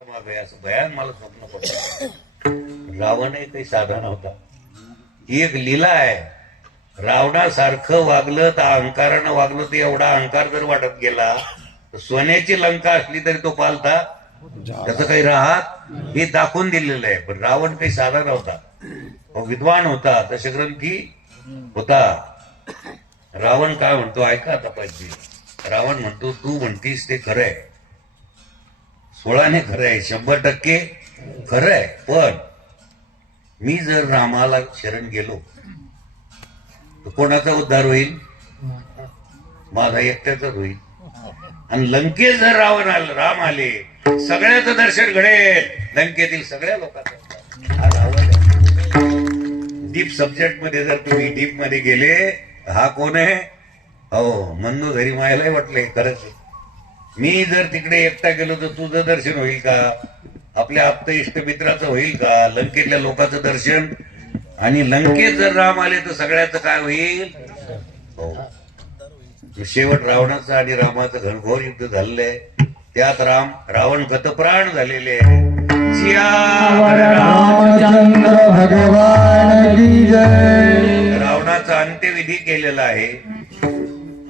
असं भयान मला स्वप्न पडलं. रावणही काही साधा नव्हता. ही एक लीला आहे. रावणासारखं वागलं तर अहंकारानं वागलं तर एवढा अहंकार जर वाटत गेला तर सोन्याची लंका असली तरी तो पालता त्याचं काही राहत हे दाखवून दिलेलं आहे. पण रावण काही साधा नव्हता. विद्वान होता, दशग्रंथी होता. रावण काय म्हणतो ऐका आता पाहिजे. रावण म्हणतो तू म्हणतीस ते खरं आहे, 16ने खरं आहे, 100% खरं आहे. पण मी जर रामाला शरण गेलो तर कोणाचा उद्धार होईल? माझा एकट्याचाच होईल. आणि लंकेत जर राम आले सगळ्याचं दर्शन घडेल, लंकेतील सगळ्या लोकांचं. हा रावण आहे. डीप सब्जेक्ट मध्ये जर तुम्ही डीप मध्ये गेले, हा कोण आहे? हो, मंदू घरी मायालाही वाटलंय खरंच. मी जर तिकडे एकटा गेलो तर तुझं दर्शन होईल का? आपल्या आप्त इष्ट मित्राचं होईल का? लंकेतल्या लोकांचं दर्शन. आणि लंकेत जर राम आले तर सगळ्याचं काय होईल? हो. शेवट रावणाचं आणि रामाचं घनघोर युद्ध झालेलं आहे. त्यात रावण गतप्राण झालेले आहे. रामचंद्र भगवान की जय. रावणाचा अंत्यविधी केलेला आहे.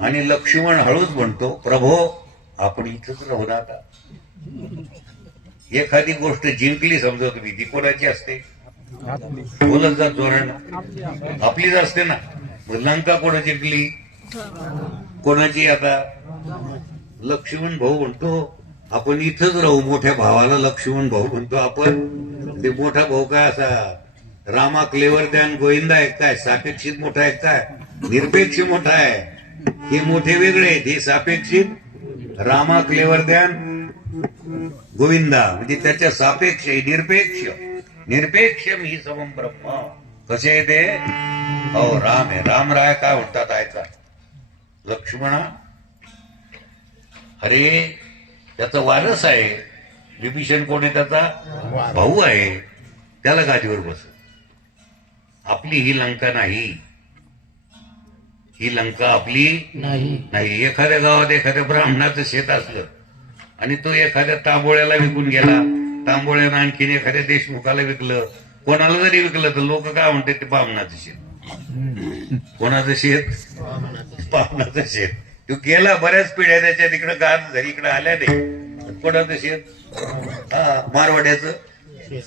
आणि लक्ष्मण हळूच म्हणतो, प्रभो आपण इथंच राहू नका. एखादी गोष्ट जिंकली समजा तुम्ही, ती कोणाची असते? बोलत जा जोरानं. आपलीच असते ना. लंका कोणा जिंकली? कोणाची? आता लक्ष्मण भाऊ म्हणतो आपण इथंच राहू. मोठ्या भावाला लक्ष्मण भाऊ म्हणतो आपण. ते मोठा भाऊ काय असा रामा क्लेवर द्यान गोविंदा आहे काय? सापेक्षित मोठा आहे काय? निरपेक्ष मोठा आहे. हे मोठे वेगळे आहेत, हे सापेक्षित. रामा क्लेवर द्यान गोविंदा म्हणजे त्याच्या सापेक्ष. निरपेक्ष. निरपेक्षम ही समम ब्रह्म. कसे आहे ते? हो, राम आहे. रामराय काय म्हणतात ऐका. लक्ष्मणा, अरे त्याचा वारस आहे. विभीषण कोण आहे? त्याचा भाऊ आहे. त्याला गादीवर बस. आपली ही लंका नाही. ही लंका आपली नाही. एखाद्या गावात एखाद्या ब्राह्मणाचं शेत असलं आणि तो एखाद्या तांबोळ्याला विकून गेला, तांबोळ्यानं आणखीन एखाद्या देशमुखाला विकलं, कोणाला जरी विकलं तर लोक काय म्हणतात? ते बामणाचं शेत. कोणाचं शेत? बामणाचं शेत. तो गेला, बऱ्याच पिढ्या त्याच्या तिकडे गात घरी इकडे आल्या नाही. कोणाचं शेत? हा, मारवाड्याचं.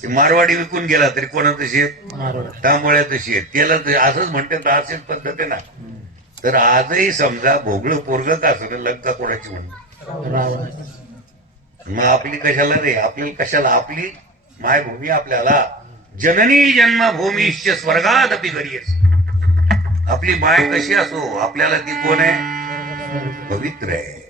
मारवाडी विकून गेला तरी कोणाचं शेत? तांबोळ्याचं शेत. त्याला असंच म्हणतात. असेच पद्धत आहे ना. तर आजही समजा भोगळं पोरग का असं लंका कोणाची म्हणून, मग आपली कशाला रे? आपल्याला कशाला? आपली मायभूमी आपल्याला जननी जन्मभूमीश्च स्वर्गादपि गरीयसी. आपली माय कशी असो, आपल्याला ती कोण आहे? पवित्र आहे.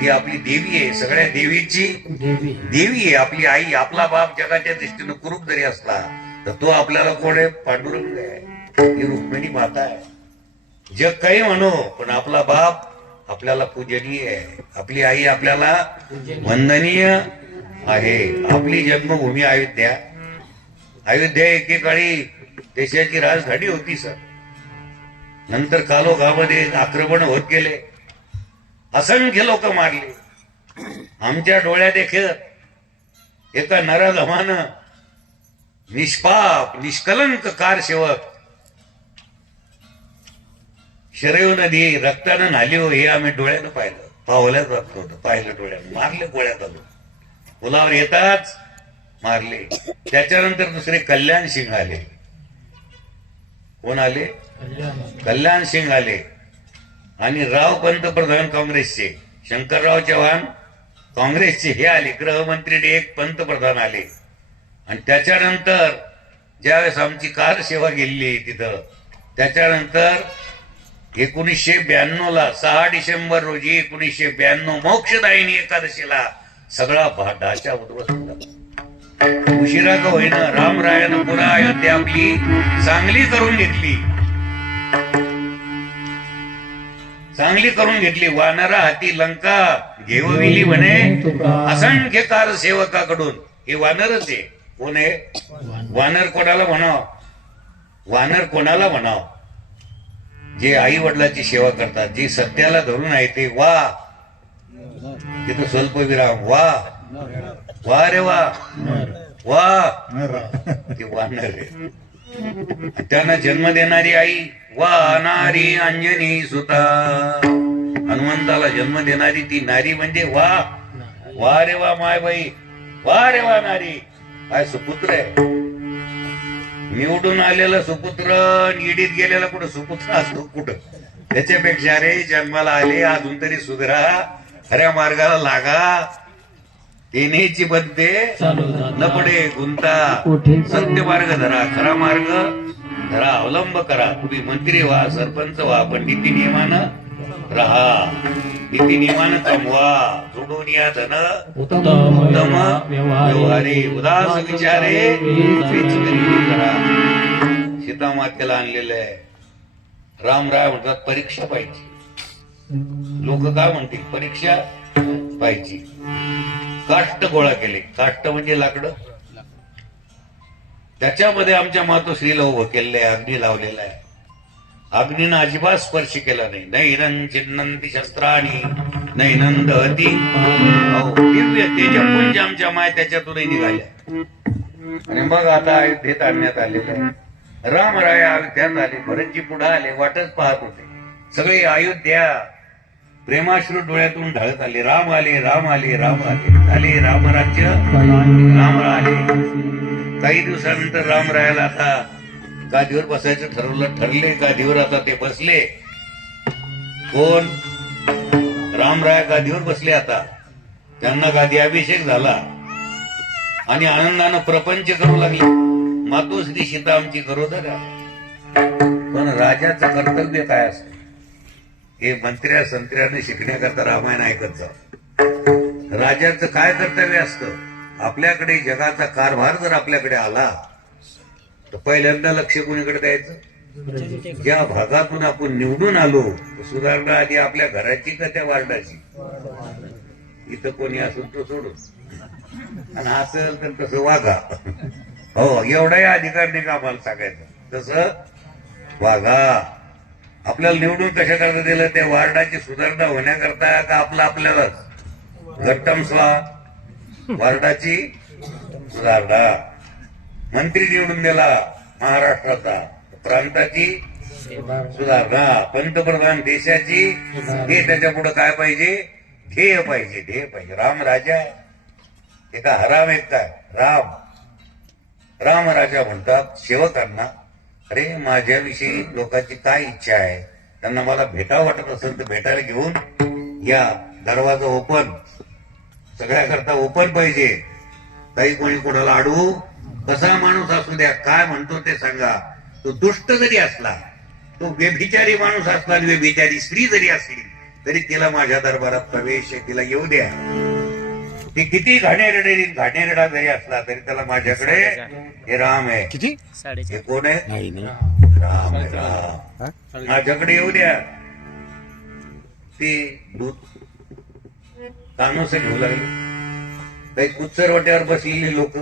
ती आपली देवी आहे. सगळ्या देवीची देवी आहे आपली आई. आपला बाप जगाच्या दृष्टीनं कुरूप जरी असला तर तो आपल्याला कोण आहे? पांडुरंग आहे. ही रुक्मिणी माता आहे. जग काही म्हणो पण आपला बाप आपल्याला पूजनीय आहे. आपली आई आपल्याला वंदनीय आहे. आपली जन्मभूमी अयोध्या. अयोध्या एकेकाळी देशाची राजधानी होती सर. नंतर कालोखामध्ये आक्रमण होत गेले. असंख्य लोक मारले. आमच्या डोळ्यात एका नराधमानं निष्पाप निष्कलंक कारसेवक शरयू नदी रक्तानं न्हाली हो. हे आम्ही डोळ्यानं पाहिलं. पावल्यात रक्त होतं. पाहिलं डोळ्यानं. मारले गोळ्यात आलो. पुलावर येताच मारले. त्याच्यानंतर दुसरे कल्याण सिंग आले. कोण आले? कल्याण सिंग आले. आणि राव पंतप्रधान काँग्रेसचे, शंकरराव चव्हाण काँग्रेसचे हे आले. गृहमंत्री एक पंतप्रधान आले. आणि त्याच्यानंतर ज्यावेळेस आमची कार सेवा गेली तिथं, त्याच्यानंतर 1992 6 डिसेंबर रोजी 1992 मोक्षदायिनी एकादशीला सगळा ढाचा उद्ध्वस्त झाला. उशिरा का होईना रामरायानं पुन्हा अयोध्या आपली चांगली करून घेतली. चांगली करून घेतली. वानरा हाती लंका घेवविली म्हणे असंख्य कारसेवकाकडून. हे वानरच आहे. कोण आहे? वानर कोणाला म्हणाव? वानर कोणाला म्हणाव? जे आई वडिलांची सेवा करतात, जे सत्याला धरून आहे ते वा. तिथं स्वल्प विराम वा. वा रे वा वा नर. ती वानर आहे. त्यांना जन्म देणारी आई वानारी अंजनी सुता. हनुमंताला जन्म देणारी ती नारी म्हणजे वा वा रे वा मायबाई, वा रे वा नारी. काय सुपुत्र आहे. निवडून आलेलं सुपुत्र, ईडीत गेलेला कुठं सुपुत्र असतो कुठं. त्याच्यापेक्षा रे जन्माला आले अजून तरी सुधरा, खऱ्या मार्गाला लागा. येण्याची बदते न पडे गुंता. सत्य मार्ग धरा, खरा मार्ग धरा, अवलंब करा. तुम्ही मंत्री व्हा, सरपंच व्हा, पण नीती नियमानं राहा, नीती नियमानं कमवा. जोडून या धन उत्तम व्यवहारे, उदास विचारे वेच करी करा. सीतामातेला आणलेलं आहे. रामराय म्हणतात परीक्षा पाहिजे. लोक काय म्हणतील, परीक्षा पाहिजे. काष्ट गोळा केले. काष्ट म्हणजे लाकडं. त्याच्यामध्ये आमच्या मातोश्रीला उभं केलेलं आहे, अग्नी लावलेला आहे. अग्नीनं अजिबात स्पर्श केला नाही. नैनं चिन्नंती शस्त्राणी नैनं दहती. दिव्य तेजपुंज आमच्या माय त्याच्यातूनही निघाल्या. आणि मग आता अयोध्येत आणण्यात आलेलं आहे. रामराय अयोध्यात आले, भरतजी पुढे आले, वाटच पाहत होते. सगळे अयोध्या प्रेमाश्रू डोळ्यातून ढळत आले. राम आले, राम आले, राम आले. झाले रामराज्य, राम आले. काही दिवसानंतर रामरायाला आता गादीवर बसायचं ठरले. गादीवर आता ते बसले. कोण? रामराय गादीवर बसले. आता त्यांना गादी अभिषेक झाला आणि आनंदानं प्रपंच करू लागले. मातोश्री सीता आमची करोदर आहे. पण राजाचं कर्तव्य काय असतं हे मंत्र्या संत्र्याने शिकण्याकरता रामायण ऐकत जा. राजाचं काय कर्तव्य असतं? आपल्याकडे जगाचा कारभार जर आपल्याकडे आला तर पहिल्यांदा लक्ष कोणीकडे द्यायचं? ज्या भागातून आपण निवडून आलो सुधारणा आधी आपल्या घराची का त्या वार्डाची? इथं कोणी असेल तो सोडून, आणि असेल तर तसं वागा. हो, एवढाही अधिकार नाही का आम्हाला सांगायचं, तसं वागा. आपल्याला निवडून कशाकरता दिलं? त्या वार्डाची सुधारणा होण्याकरता का आपल्यालाच? घट्टम स्वा वार्डाची सुधारणा. मंत्री निवडून दिला महाराष्ट्राचा, प्रांताची सुधारणा. पंतप्रधान देशाची. हे त्याच्या पुढे काय पाहिजे? ध्येय पाहिजे, ध्येय पाहिजे. राम राजा आहे, एका हराम एक काय राम. राम राजा म्हणतात सेवकांना, अरे माझ्याविषयी लोकांची काय इच्छा आहे, त्यांना मला भेटावं वाटत असेल तर भेटायला घेऊन या. दरवाजा ओपन, सगळ्याकरता ओपन पाहिजे. काही कोणी कोणाला अडवू, कसा माणूस असू द्या, काय म्हणतो ते सांगा. तो दुष्ट जरी असला, तो व्यभिचारी माणूस असला आणि व्यभिचारी स्त्री जरी असली तरी तिला माझ्या दरबारात प्रवेश आहे, तिला येऊ द्या. ती किती घाणेरडा जरी असला तरी त्याला माझ्याकडे हे राम आहे. किती? हे कोण आहे? राम आहे, राम. माझ्याकडे येऊ द्या. ती दूध कानोस घेऊ लागली. काही कुचरवट्यावर बसलेली लोक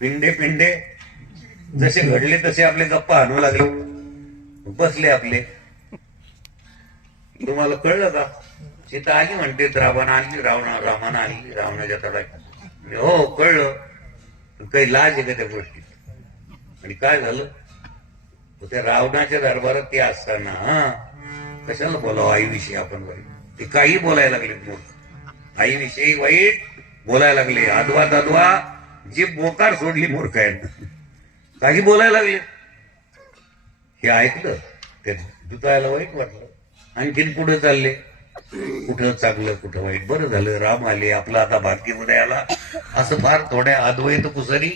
पिंडे पिंडे जसे घडले तसे आपले गप्पा आणू लागले. बसले आपले. तुम्हाला कळलं का? सीता आली म्हणते, रावण आली, रामानं आली, रावणाच्या तडाख्यात. हो कळलं. काही लाज आहे का त्या गोष्टीत? आणि काय झालं? त्या रावणाच्या दरबारात ते असताना कशाला बोलावं आईविषयी आपण वाईट? ते काही बोलायला लागले. मूर्ख आईविषयी वाईट बोलायला लागले. अद्वा जी बोकार सोडली मूर्खायनं, काही बोलायला लागले. हे ऐकलं ते दुतायला वाईट वाटलं. आणखीन पुढे चालले. कुठं चांगलं कुठं वाईट. बरं झालं राम आले, आपला आता भारतीय आला. असं फार थोड्या अद्वैत कुसरी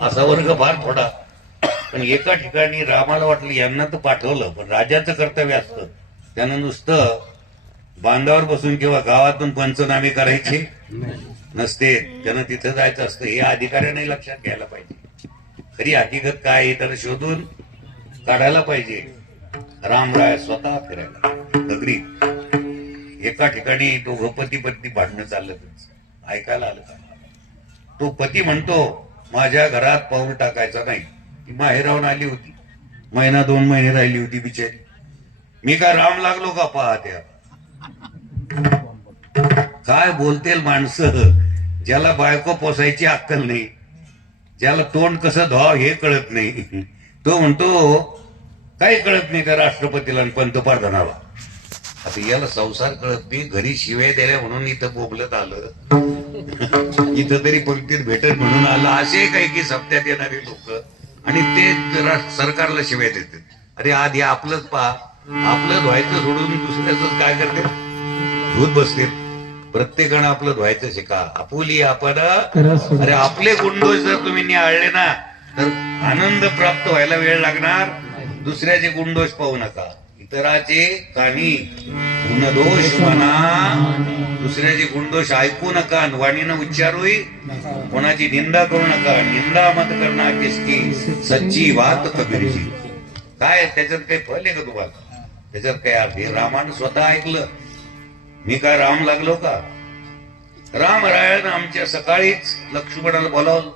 असा वर्ग फार थोडा. पण एका ठिकाणी रामाला वाटलं यांना तर पाठवलं, पण राजाचं कर्तव्य असतं. त्यानं नुसतं बांधावर बसून किंवा गावातून पंचनामे करायचे नसते. त्यानं तिथं जायचं असतं. हे अधिकाऱ्याने लक्षात घ्यायला पाहिजे. खरी हकीकत काय आहे त्यानं शोधून काढायला पाहिजे. रामराय स्वतः फिरायला दगडी. एका ठिकाणी दोघं पती पत्नी भांडणं चाललं. त्यांचं ऐकायला आलं का? तो पती म्हणतो माझ्या घरात पाऊल टाकायचं नाही. ती माहेरावून आली होती, महिना 2 महिने राहिली होती बिचारी. मी काय राम लागलो का? पाहत्या काय बोलतील माणसं. ज्याला बायको पोसायची अक्कल नाही, ज्याला तोंड कसं धुवावं हे कळत नाही, तो म्हणतो काही कळत नाही त्या राष्ट्रपतीला आणि पंतप्रधानाला. आता याला संसार कळत नाही, घरी शिवाय दिल्या म्हणून इथं बोबलत आलं, इथं तरी पंक्तीत भेटत म्हणून आलं. असे काही की सप्त्यात येणारे लोक आणि ते सरकारला शिवाय देतात. अरे आधी आपलंच पहा, आपलं धुवायचं सोडून दुसऱ्याच काय करते, धुत बसते. प्रत्येकानं आपलं धुवायचं शिका, आपुली आपण. अरे आपले गुणदोष जर तुम्ही निहाळले ना तर आनंद प्राप्त व्हायला वेळ लागणार. दुसऱ्याचे गुणदोष पाहू नका, इतराचे काही गुणदोष म्हणा, दुसऱ्याचे गुणदोष ऐकू नका, वाणीनं उच्चारूही कोणाची निंदा करू नका. निंदा मत करणार किसकी सच्ची बात कबीरची. काय त्याच्यात काही फल आहे का तुम्हाला, त्याच्यात काय अर्थ आहे? रामानं स्वतः ऐकलं, मी काय राम लागलो का? रामरायानं आमच्या सकाळीच लक्ष्मणाला बोलावलं.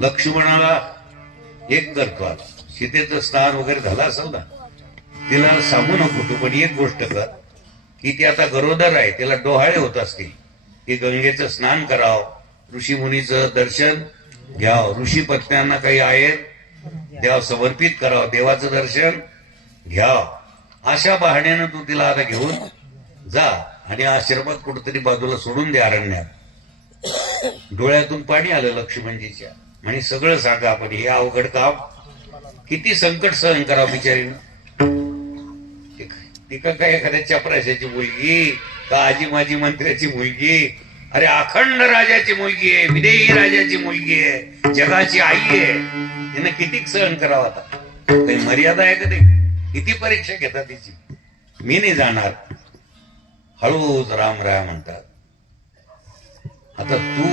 लक्ष्मणाला एक करतो, आता सीतेचं स्नान वगैरे झालं असेल ना, तिला सांगू नको तू, पण एक गोष्ट कर की ती आता गरोदर आहे, तिला डोहाळे होत असतील, ती गंगेचं स्नान करावं, ऋषी मुनीचं दर्शन घ्यावं, ऋषी पत्न्यांना काही आहेर देव समर्पित करावं, देवाचं दर्शन घ्यावं. अशा बहाण्यानं तू तिला आता घेऊन जा आणि आश्रमात कुठेतरी बाजूला सोडून दे अरण्यात. डोळ्यातून पाणी आलं लक्ष्मणजीच्या, म्हणे सगळं सांगा आपण, हे अवघड काम, किती संकट सहन करावं बिचारीनं. ती का काय एखाद्या चपराशाची मुलगी का आजी माजी मंत्र्याची मुलगी? अरे अखंड राजाची मुलगी आहे, विदेही राजाची मुलगी आहे, जगाची आई आहे. तिनं किती सहन करावं? आता काही मर्यादा आहे का ते? किती परीक्षा घेतात तिची? मी नाही जाणार. हळूच रामराया म्हणतात. आता तू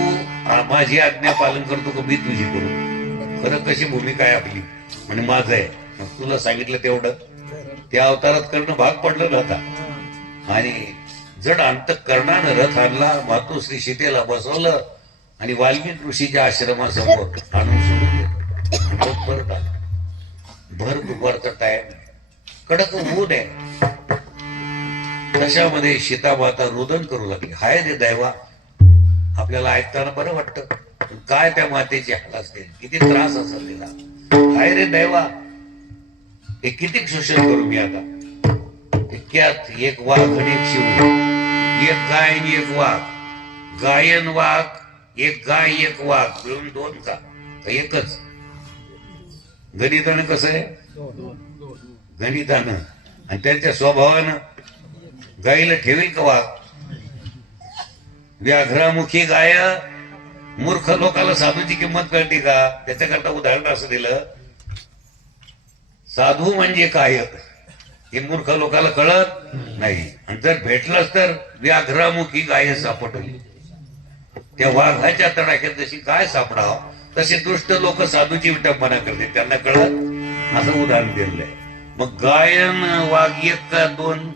माझी आज्ञा पालन करतो का मी तुझी करू? खरं कशी भूमिका आहे आपली? म्हणजे माझं आहे, मग तुला सांगितलं तेवढं त्या अवतारात करणं भाग पडलं ना आता. आणि जड अंतःकरणानं रथ आणला, मातोश्री सीतेला बसवलं आणि वाल्मिक ऋषीच्या आश्रमासमोर आणून सोडून दिलं. परत आला. भर दुपारचा टाइम, कडक ऊन आहे. तशामध्ये सीतामाता रोदन करू लागली, हाय रे दैवा. आपल्याला ऐकताना बरं वाटतं, काय त्या मातेची हाल असते, किती त्रास असेल तिला. हाय रे दैवा, हे किती शोषण करू मी आता. इतक्यात एक वाघ आणि एक शिव, एक गाय आणि एक वाघ, गायन वाघ, एक गाय एक वाघ मिळून दोन का एकच? गणितानं कसं आहे? गणितानं. आणि त्यांच्या स्वभावानं गायीला ठेवेल का वाघ? व्याघ्रामुखी गाय. मूर्ख लोकांना साधूची किंमत कळते का? त्याच्याकरता उदाहरण असं दिलं, साधू म्हणजे काय हे मूर्ख लोकांना कळत नाही. आणि जर भेटलंच तर व्याघ्रामुखी गाय सापडली. त्या वाघाच्या तडाख्यात जशी गाय सापडावं तसे दुष्ट लोक साधूची विटंबना करते, त्यांना कळत. असं उदाहरण दिलंय. मग गायन वाघ एक का दोन?